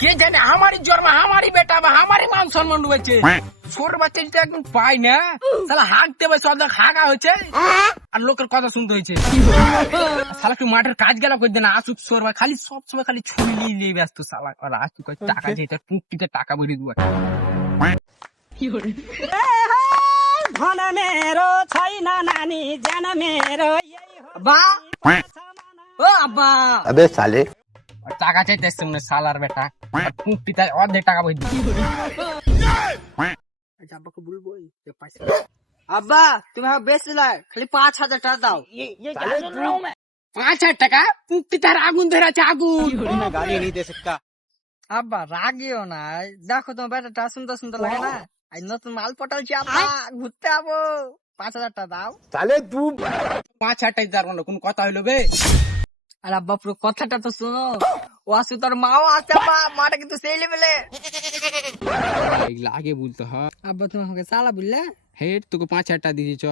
কে জানে আমারই জন্ম আমারই বেটা বা আমারই মান সম্মান রয়েছে। ছোট বাচ্চা যদি একদম পাই না শালা হাঁকতে হবে সব হাঁকা হয়েছে আর লোকের কথা শুনতে হয়েছে। শালা একটু মাঠের কাজ গেলা করে দেনা আসুক সোর ভাই খালি সব সময় খালি ছুরি নিয়ে ব্যস্ত শালা আর আসুক টাকা যেটা পুঁকটিতে টাকা বেরিয়ে দেবো। ধন मेरो छैन नानी जान मेरो আব্বা ও আব্বা अबे साले টাকা চাইতেছে মনে শালার বেটা পুঁকটিতে অর্ধেক টাকা বেরিয়ে দিবি। আব্বাকে বলবো আব্বা তুমি বেশি লাই খালি 5,000 টাকা দাও। 5,000 টাকা পুঁকটিতে আর আগুন ধরে আছে আগুন। गाली नहीं दे सकता। আব্বা রাগিও না, দেখো তোমার বেটাটা সুন্দর সুন্দর লাগে না, আজ নতুন মাল পটালছি আব্বা, ঘুরতে যাবো, 5,000 টাকা দাও। साले तू 5,000 টাকা দেওয়ার কোনো কথা হইলো বে? আর আব্বা পুরো কথাটা তো শোনো, ও আসু তোর মাও আছে আব্বা, মাটা কিন্তু সেই লেভেলে। এগুলা আগে বলতে হয়। আব্বা তুমি আমাকে সালা বললে? হেট তোকে 5,000 টাকা দিয়েছি চ।